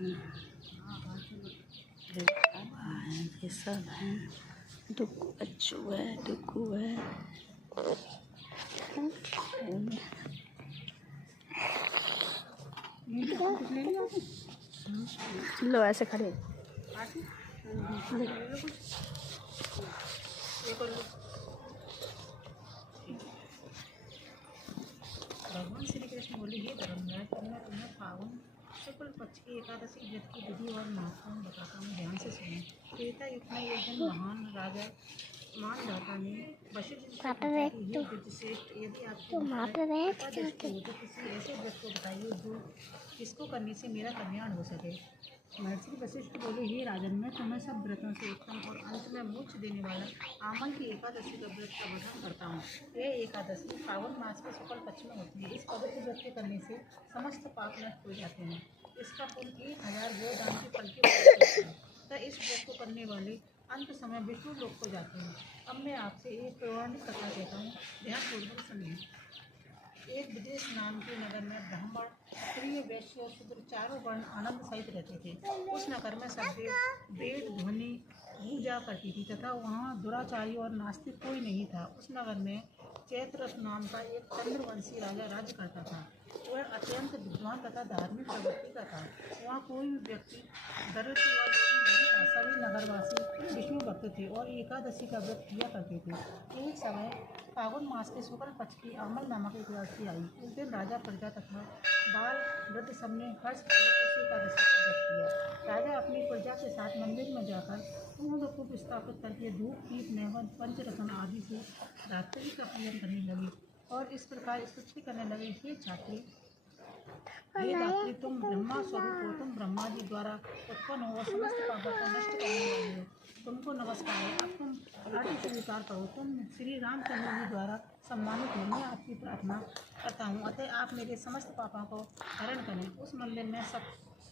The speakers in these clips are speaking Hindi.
ये सब हैं। डुक्कू बच्चू है, डुक्कू है। लो ऐसे खड़े भगवान श्री कृष्ण बोले, हे धर्मराज, तुम्हें फागुन शुक्ल पक्ष की एकादशी व्रत की विधि और महत्व बताता हूँ, ध्यान से सुनो। त्रेता युग में एक दिन महान राजा मानधाता ने वशिष्ठ जी से पूछा कि हे विधिश्रेष्ठ, यदि आपको एकादशी हो तो किसी ऐसे व्रत को बताइए जो जिसको करने से मेरा कल्याण हो सके। महर्षि वशिष्ठ बोले, हे राजन, मैं तुम्हें सब व्रतों से उत्तम और अंत में मोक्ष देने वाला आमल की एकादशी का व्रत का वर्णन करता हूँ। यह एकादशी फागुन मास के शुक्ल पक्ष में होती है। इस पवित्र व्रत के करने से समस्त पाप नष्ट हो जाते हैं। इसका फल 1000 गोदान के फल के बराबर होता है। तो इस व्रत को करने वाले अंत समय विष्णु लोक को जाते हैं। अब मैं आपसे एक पौराणिक कथा कहता हूँ, ध्यानपूर्वक सुनिए। एक विदेश नाम के नगर में ब्राह्मण, क्षत्रिय, वैश्य और शूद्र चारों वर्ण आनंद सहित रहते थे। उस नगर में सब वेद ध्वनि पूजा करती थी तथा वहाँ दुराचारी और नास्तिक कोई नहीं था। उस नगर में चैत्रस नाम का एक चंद्रवंशी राजा राज्य करता था। वह अत्यंत विद्वान तथा धार्मिक प्रवृत्ति का था। वहाँ कोई भी व्यक्ति दरिद्र व लोभी नहीं था। सभी नगरवासी विष्णु भक्त थे और एकादशी का व्रत किया करते थे। एक समय फागुन मास के शुक्ल पक्ष की अमल नामक एकादशी आई। उस दिन राजा, प्रजा तथा बाल वृद्ध सबने हर्षपूर्वक उस एकादशी का व्रत किया। राजा अपनी प्रजा के साथ मंदिर में जाकर पूर्ण कूप स्थापित करके धूप, दीप, नैवेद्य, पंचरत्न आदि से रात्रि का पूजन करने लगे और इस प्रकार स्तुति करने लगे, हे छात्री, हे दात्री, तुम ब्रह्मा स्वरूप हो। तुम ब्रह्मा जी द्वारा उत्पन्न हो और समस्त पापों को नष्ट करने वाले हो। तुमको नमस्कार है। अब तुम अर्घ्य स्वीकार करो। तुम श्री रामचंद्र जी द्वारा सम्मानित हो। मैं आपकी प्रार्थना करता हूँ, अतः आप मेरे समस्त पापों को हरण करें। उस मंदिर में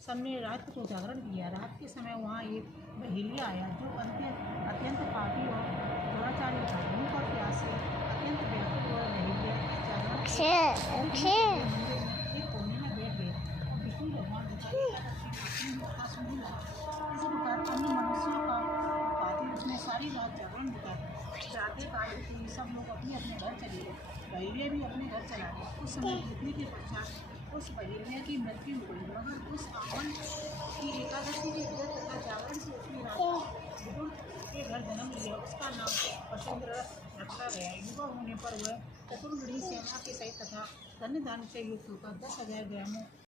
सबने रात को जागरण किया। रात के समय वहाँ एक बहेलिया आया जो अत्यंत पापी और दुराचारी था। भूख और प्यास से अत्यंत व्याकुल हुआ बहेलिया जागरण एक कोने में बैठ गए और विष्णु भगवान इस प्रकार अन्य मनुष्यों का भांति उसने सारी रात जागरण बिता दी। जाते काल सब लोग अपने अपने घर चले गए। बहेलिया भी अपने घर चला गया। उस समय बीतने के पश्चात उस बहेलिया की मृत्यु हो गई। मगर उस आमन की एकादशी के व्रत तथा जागरण से उसने राजा विदुर के घर जन्म लिया। उसका नाम वसुंधरा रखा गया। युवा होने पर वह चतुर्वेदी सेना के सहित तथा धन्य दान से युक्त होकर 10,000 ग्रामों